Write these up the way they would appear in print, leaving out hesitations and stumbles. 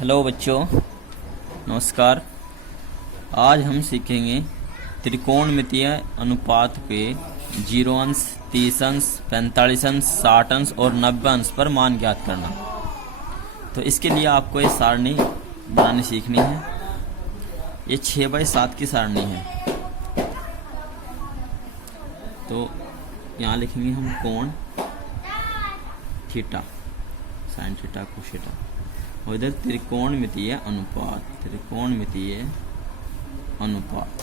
Hello बच्चों, नमस्कार। आज हम सीखेंगे त्रिकोणमितीय अनुपात के 0 अंश, 30 अंश, 45 अंश, 60 अंश और 90 अंश पर मान ज्ञात करना। तो इसके लिए आपको ये सारणी बनानी सीखनी है। ये 6x7 की सारणी है। तो यहाँ लिखेंगे हम कोण theta, sine theta, cos theta, और इधर त्रिकोणमितीय अनुपात, त्रिकोणमितीय अनुपात।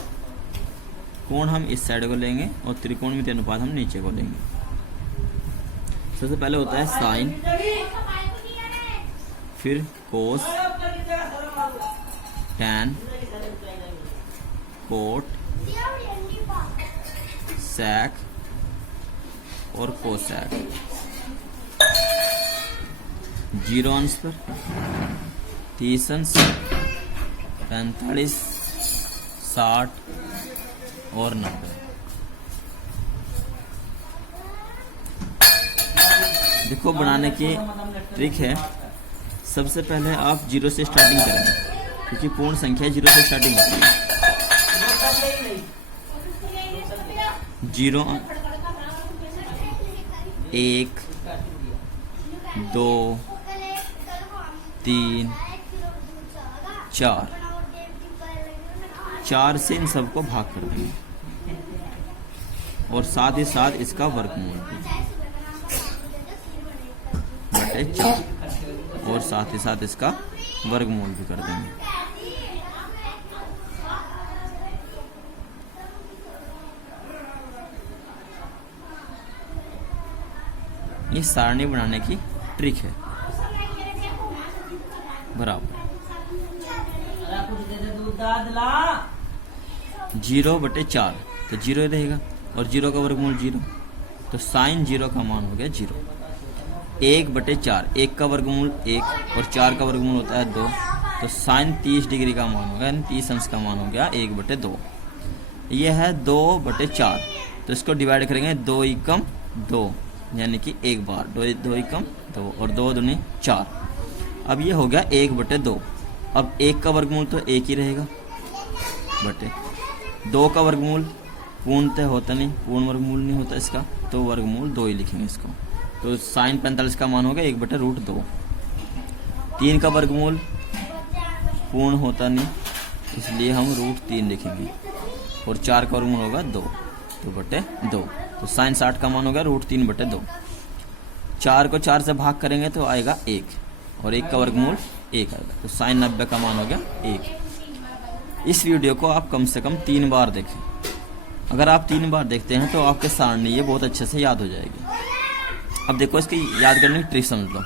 कोण हम इस साइड को लेंगे और त्रिकोणमितीय अनुपात हम नीचे को लेंगे। सबसे पहले होता है साइन, फिर कोस, टैन, कोट, सैक और कोसैक। 0 अंश पर 30 अंश, 45, 60 और 90। देखो, बनाने की ट्रिक है। सबसे पहले आप 0 से स्टार्टिंग करेंगे, क्योंकि पूर्ण संख्या 0 से स्टार्टिंग होती है। 0, 1, 2, 3, 4 से इन सबको भाग कर देंगे और साथ ही साथ इसका वर्गमूल भी बटे 4 और साथ ही साथ इसका वर्गमूल भी कर देंगे। ये सारणी बनाने की ट्रिक है। बराबर 0/4, तो 0 रहेगा और 0 का वर्गमूल 0, तो साइन 0 का मान हो गया 0। 1/4, 1 का वर्गमूल 1 और 4 का वर्गमूल होता है 2, तो साइन 30 डिग्री का मान हो गया, 30 अंश का मान हो गया 1/2। यह है 2/4, तो इसको डिवाइड करेंगे 2 एकम 2, यानी कि एक बार 2 एकम 2 और 2 दूनी 4। अब ये हो गया 1/2। अब 1 का वर्गमूल तो 1 ही रहेगा, बटे 2 का वर्गमूल पूर्णतः होता नहीं, पूर्ण वर्गमूल नहीं होता इसका, तो वर्गमूल 2 ही लिखेंगे इसको। तो साइन 45 का मान होगा 1/√2। 3 का वर्गमूल पूर्ण होता नहीं, इसलिए हम √3 लिखेंगे और 4 का वर्गमूल होगा 2, तो बटे 2, तो साइन 60 का मान होगा √3/2। 4 को 4 से भाग करेंगे तो आएगा 1 और 1 का वर्गमूल 1 आएगा, तो साइन 90 का मान हो गया 1। इस वीडियो को आप कम से कम 3 बार देखें। अगर आप 3 बार देखते हैं तो आपके सारणी ये बहुत अच्छे से याद हो जाएगी। अब देखो, इसकी याद करने की ट्रिक समझ लो।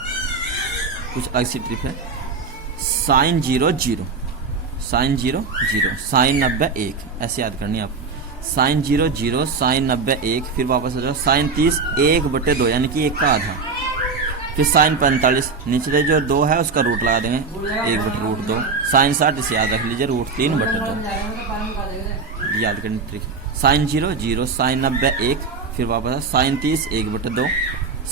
कुछ ऐसी ट्रिक है। साइन 0 0, साइन 0 0, साइन 90 1, ऐसे याद करनी है आप। साइन 0 0, साइन 90 1, फिर वापस आ जाओ, साइन 30 1/2, यानी कि 1 का आधा। फिर साइन 45, निचले जो 2 है उसका रूट लगा देंगे, 1/√2। साइन 60 इसे याद रख लीजिए, √3/2। याद करनी ट्रिक। साइन 0 0, साइन 90 1, फिर वापस साइन 30 1/2,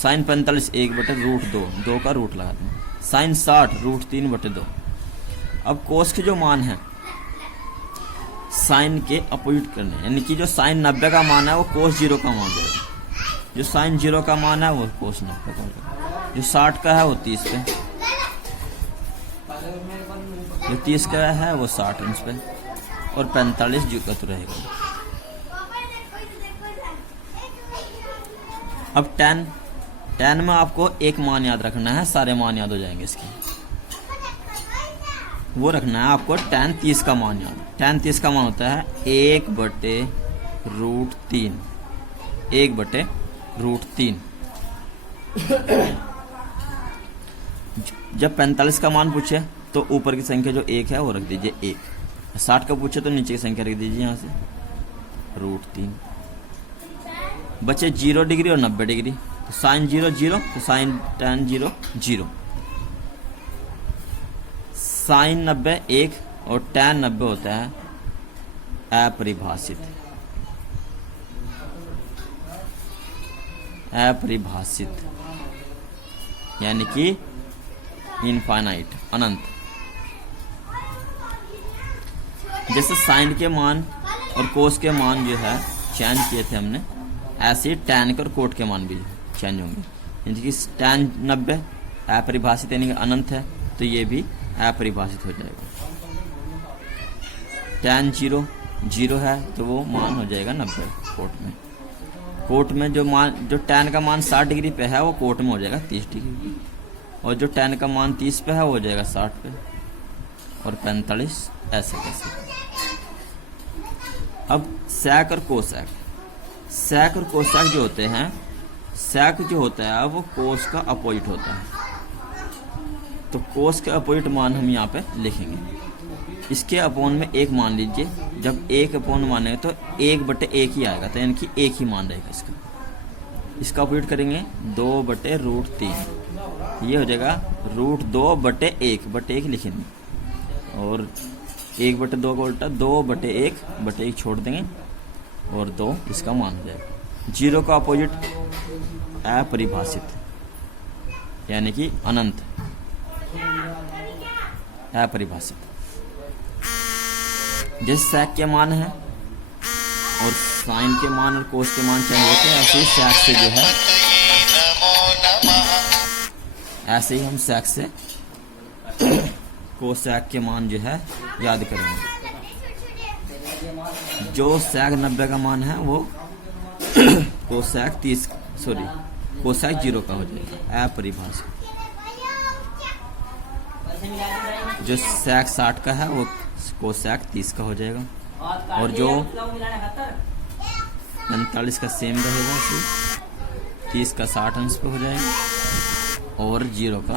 साइन 45 1/√2, 2 का रूट लगा देंगे। साइन 60 √3/2। अब कोस के जो मान है साइन के अपोजिट करने, यानी कि जो साइन 90 का मान है वो कोस 0 का मान है, जो साइन 0 का मान है वो कोस 90 का मान, जो 60 का है वो 30 पे, जो 30 का है वो 60 अंश पे, और 45 जो का तो रहेगा। अब tan में आपको एक मान याद रखना है, सारे मान याद हो जाएंगे इसके। वो रखना है आपको tan 30 का मान याद। tan 30 का मान होता है 1/√3, 1/√3। जब 45 का मान पूछे तो ऊपर की संख्या जो 1 है वो रख दीजिए 1। 60 का पूछे तो नीचे की संख्या रख दीजिए यहाँ से √3। बचे 0 डिग्री और 90 डिग्री, तो साइन 0 0, तो साइन tan 0 0, साइन 90 1 और tan 90 होता है अपरिभाषित। अपरिभाषित यानी कि इनफाइनाइट, अनंत। जैसे साइन के मान और कोस के मान जो है चेंज किए थे हमने, ऐसे ही टैन के और कोट के मान भी चेंज होंगे। यानी कि टैन 90 अपरिभाषित यानी कि अनंत है, तो ये भी अपरिभाषित हो जाएगा। टैन 0 है तो वो मान हो जाएगा 90 कोट में। कोट में जो टैन का मान 60 डिग्री पे है वो कोट में हो जाएगा 30 डिग्री पे, और जो टैन का मान 30 पे है वो हो जाएगा 60 पे और 45 ऐसे कैसे। अब सेक और कोसेक, सेक और कोसेक जो होते हैं, सेक जो होता है वो कोस का अपोजिट होता है, तो कोस के अपोजिट मान हम यहाँ पे लिखेंगे। इसके अपोन में 1 मान लीजिए, जब 1 अपोन मानेंगे तो 1/1 ही आएगा, तो यानी कि 1 ही मान रहेगा इसका। इसका अपोजिट करेंगे 2/√3, ये हो जाएगा √2/1 लिखेंगे, और 1/2 का उल्टा 2/1 छोड़ देंगे और 2 इसका मान हो जाएगा। 0 का अपोजिट अपरिभाषित यानी कि अनंत, अपरिभाषित। जैसे सेक के मान है और साइन के मान और कोस के मान चेंज होते हैं, ऐसे ही सेक से जो है, ऐसे ही हम सेक से कोसेक के मान जो है याद करेंगे। जो सेक 90 का मान है वो कोसेक 0 का हो जाएगा अपरिभाषित। जो सेक 60 का है वो कोसेक 30 का हो जाएगा, और जो 45 का सेम रहेगा, 30 का 60 अंश पे हो जाएगा, और 0 का